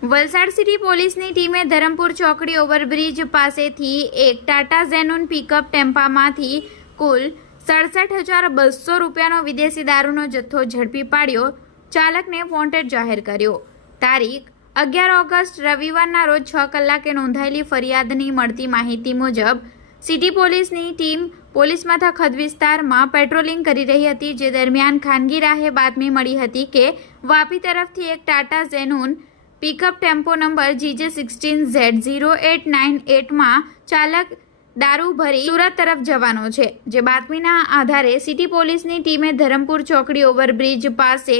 Valsad city પોલીસની ટીમે ધરમપુર ચોકડી ઓવરબ્રિજ પાસેથી એક ટાટા ઝેનુન પિકઅપ ટેમ્પામાંથી કુલ સડસઠ હજાર બસો રૂપિયાનો વિદેશી દારૂનો જથ્થો ઝડપી પાડ્યો. ચાલકને વોન્ટેડ જાહેર કર્યો. તારીખ અગિયાર ઓગસ્ટ રવિવારના રોજ છ કલાકે નોંધાયેલી ફરિયાદની મળતી માહિતી મુજબ સિટી પોલીસની ટીમ પોલીસ મથક હદ વિસ્તારમાં પેટ્રોલિંગ કરી રહી હતી, જે દરમિયાન ખાનગી રાહે બાતમી મળી હતી કે વાપી તરફથી એક Tata Xenon pickup tempo number GJ sixteen Z zero eight nine એટમાં ચાલક દારૂ ભરી સુરત તરફ જવાનો છે, જે બાતમીના આધારે સિટી પોલીસની ટીમે ધરમપુર ચોકડી ઓવરબ્રિજ પાસે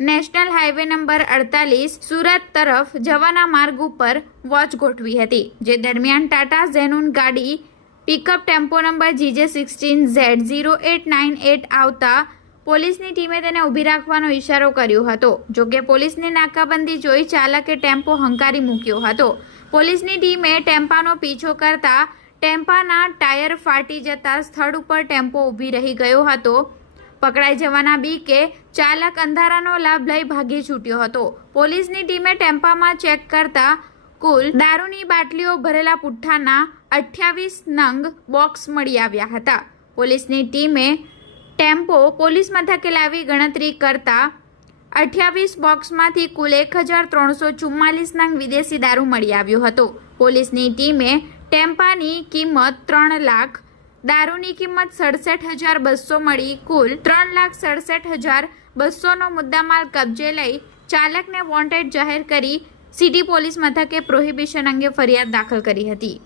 નેશનલ હાઈવે નંબર અડતાલીસ સુરત તરફ જવાના માર્ગ ઉપર વોચ ગોઠવી હતી, જે દરમિયાન ટાટા ઝેનુન ગાડી pickup tempo number GJ sixteen Z zero eight nine eight આવતા પોલીસની ટીમે તેને ઊભી રાખવાનો ઇશારો કર્યો હતો. જોકે પોલીસની નાકાબંધી જોઈ ચાલકે ટેમ્પો હંકારી મૂક્યો હતો. પોલીસની ટીમે ટેમ્પાનો પીછો કરતા ટેમ્પાના ટાયર ફાટી જતા સ્થળ ઉપર ટેમ્પો ઊભી રહી ગયો હતો. પકડાઈ જવાના બીકે ચાલક અંધારાનો લાભ લઈ ભાગી છૂટ્યો હતો. પોલીસની ટીમે ટેમ્પામાં ચેક કરતા કુલ દારૂની બાટલીઓ ભરેલા પુઠ્ઠાના અઠ્યાવીસ નંગ બોક્સ મળી આવ્યા હતા. પોલીસની ટીમે ટેમ્પો પોલીસ મથકે લાવી ગણતરી કરતા અઠ્યાવીસ બોક્સમાંથી કુલ એક હજાર ત્રણસો ચુમ્માલીસ નંગ વિદેશી દારૂ મળી આવ્યો હતો. પોલીસની ટીમે ટેમ્પાની કિંમત ત્રણ લાખ, દારૂની કિંમત સડસઠ હજાર બસો મળી કુલ ત્રણ લાખ સડસઠ હજાર બસોનો મુદ્દામાલ કબજે લઈ ચાલકને વોન્ટેડ જાહેર કરી સિટી પોલીસ મથકે પ્રોહિબિશન અંગે ફરિયાદ દાખલ કરી હતી.